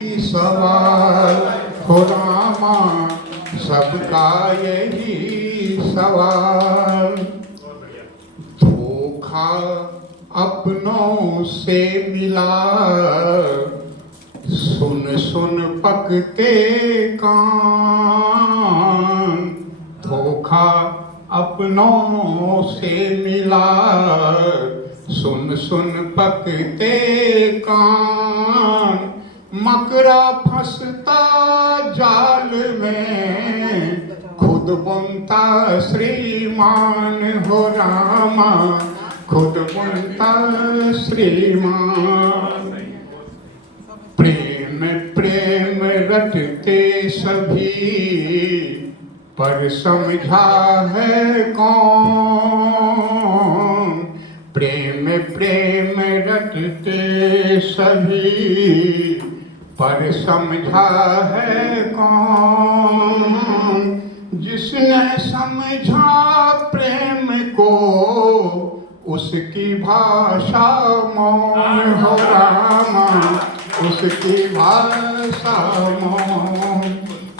सवाल हो रामा, सबका यही सवाल। धोखा अपनों से मिला, सुन सुन पकते कान। धोखा अपनों से मिला, सुन सुन पकते कान। मकरा फंसता जाल में, खुद बुनता श्रीमान हो रामा, खुद बुनता श्रीमान। प्रेम प्रेम रटते सभी, पर समझा है कौन। प्रेम प्रेम रटते सभी, पर समझा है कौन। जिसने समझा प्रेम को, उसकी भाषा मौन हो रामा, उसकी भाषा मौन।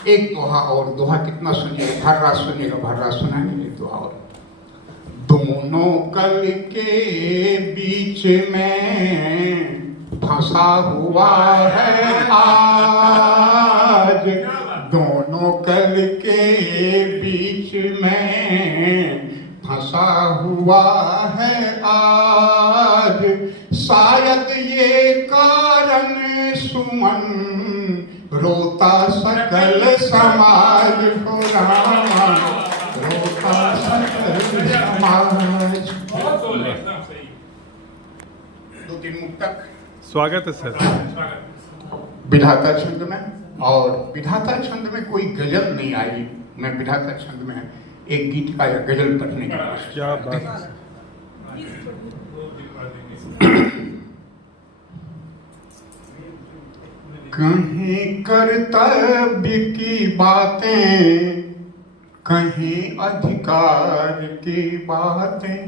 एक दोहा और, दोहा कितना सुनिए, भर्रा सुनिएगा, भर्रा सुनाएंगे एक दोहा और। दोनों कल के बीच में फंसा हुआ है आज। दोनों कल के बीच में फंसा हुआ है आज। शायद ये कारण सुमन, रोता सकल समाज हो रामा, रोता सकल समाज। दो तीन मुक्तक स्वागत है सर। विधाता छंद में, और विधाता छंद में कोई गजल नहीं आई। मैं विधाता छंद में एक गीत का या गजल पढ़ने की कोशिश। क्या बात है। कहीं कर्तव्य की बातें, कहीं अधिकार की बातें।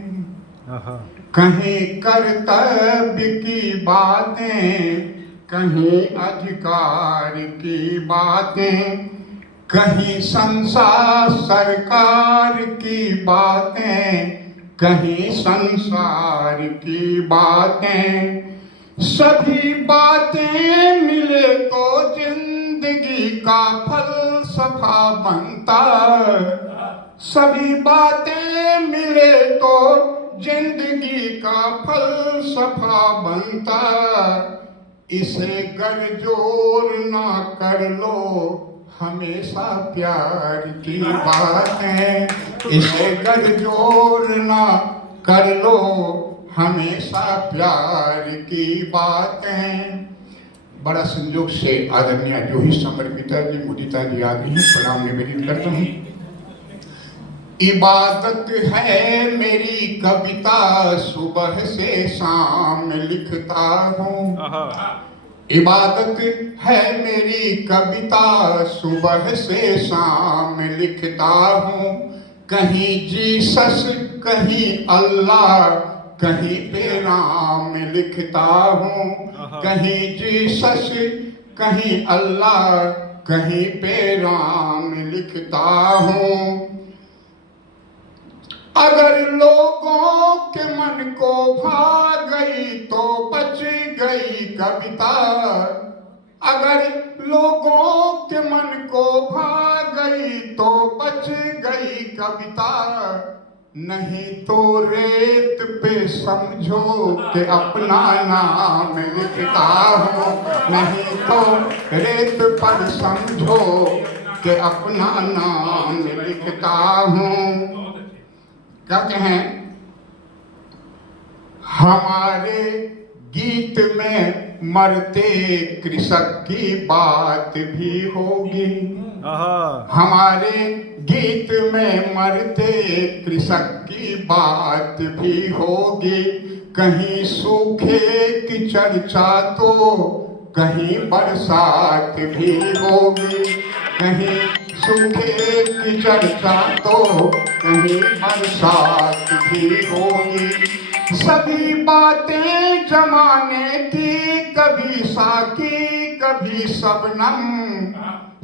कहीं कर्तव्य की बातें, कहीं अधिकार की बातें। कहीं संसार सरकार की बातें, कहीं संसार की बातें। सभी बातें मिले तो जिंदगी का फलसफा बनता। सभी बातें मिले तो जिंदगी का फलसफा बनता। इसे गठजोड़ ना कर लो, हमेशा प्यार की बातें। इसे गठजोड़ ना कर लो, हमेशा प्यार की बातें। बड़ा संयोग से आदरणीय जूही समर्पिता जी, मुदिता जी आदि हैं, प्रणाम निवेदित करता हूँ। इबादत है मेरी कविता, सुबह से शाम लिखता हूँ। इबादत है मेरी कविता, सुबह से शाम लिखता हूँ। कहीं जीसस, कहीं अल्लाह, कहीं पे राम लिखता हूँ। कहीं जीसस, कहीं अल्लाह, कहीं पे राम लिखता हूँ। अगर लोगों के मन को भा गई तो बच गई कविता। अगर लोगों के मन को भा गई तो बच गई कविता। नहीं तो रेत पे समझो कि अपना नाम लिखता हूँ। नहीं तो रेत पर समझो कि अपना नाम लिखता हूँ। कहते हैं हमारे गीत में मरते कृषक की बात भी होगी। हमारे गीत में मरते कृषक की बात भी होगी। कहीं सूखे की चर्चा तो कहीं बरसात भी होगी। कहीं सूखे की चर्चा तो कहीं बरसात भी होगी। सभी बातें जमाने की, कभी साकी कभी शबनम।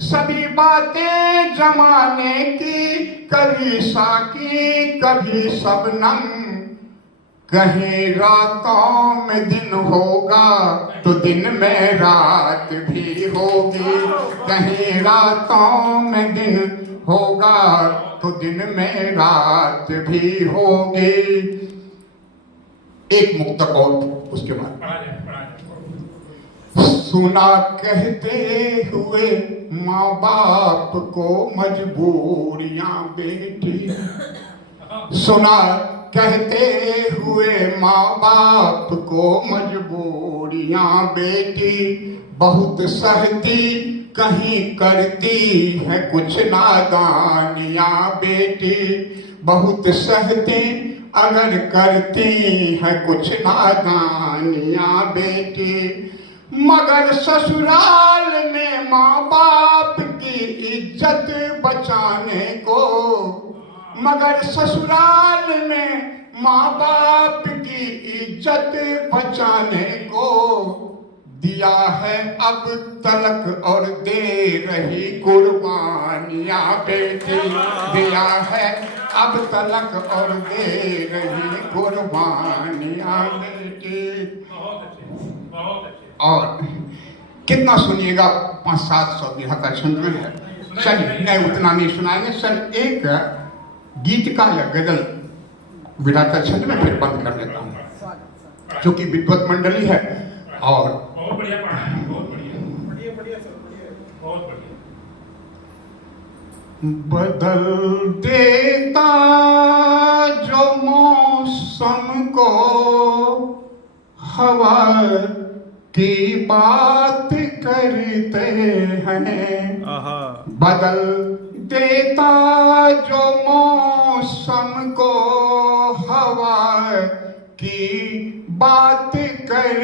सभी बातें जमाने की, कभी साकी कभी शबनम। कहीं रातों में दिन होगा तो दिन में रात भी होगी। कहीं रातों में दिन होगा तो दिन में रात भी होगी। एक मुक्तक और उसके बाद। सुना कहते हुए माँ बाप को मजबूरियां बेटी। सुना कहते हुए माँ बाप को मजबूरियां बेटी। बहुत सहती कहीं करती है कुछ नादानियां बेटी। बहुत सहती अगर करती है कुछ नादानियां बेटी। मगर ससुराल में माँ बाप की इज्जत बचाने को, मगर ससुराल में माँ बाप की इज्जत बचाने को दिया है अब तलक और दे रही कुर्बानियां बेटी। दिया है अब तलक और दे रही कुर्बानियां बेटी। और कितना सुनिएगा, 500-700 बिरहा का छंद में है। चलिए मैं उतना नहीं सुनाएंगे सर। एक गीत का या गजल बिरहा का छंद में फिर बंद कर लेता हूँ, क्योंकि विद्वत मंडली है। और बहुत बढ़िया पढ़ा है, बहुत बढ़िया बढ़िया सर, बढ़िया बहुत बढ़िया। बदल देता जो मौसम को हवा की बात करते हैं। आहा। बदल देता जो मौसम को हवा की बात कर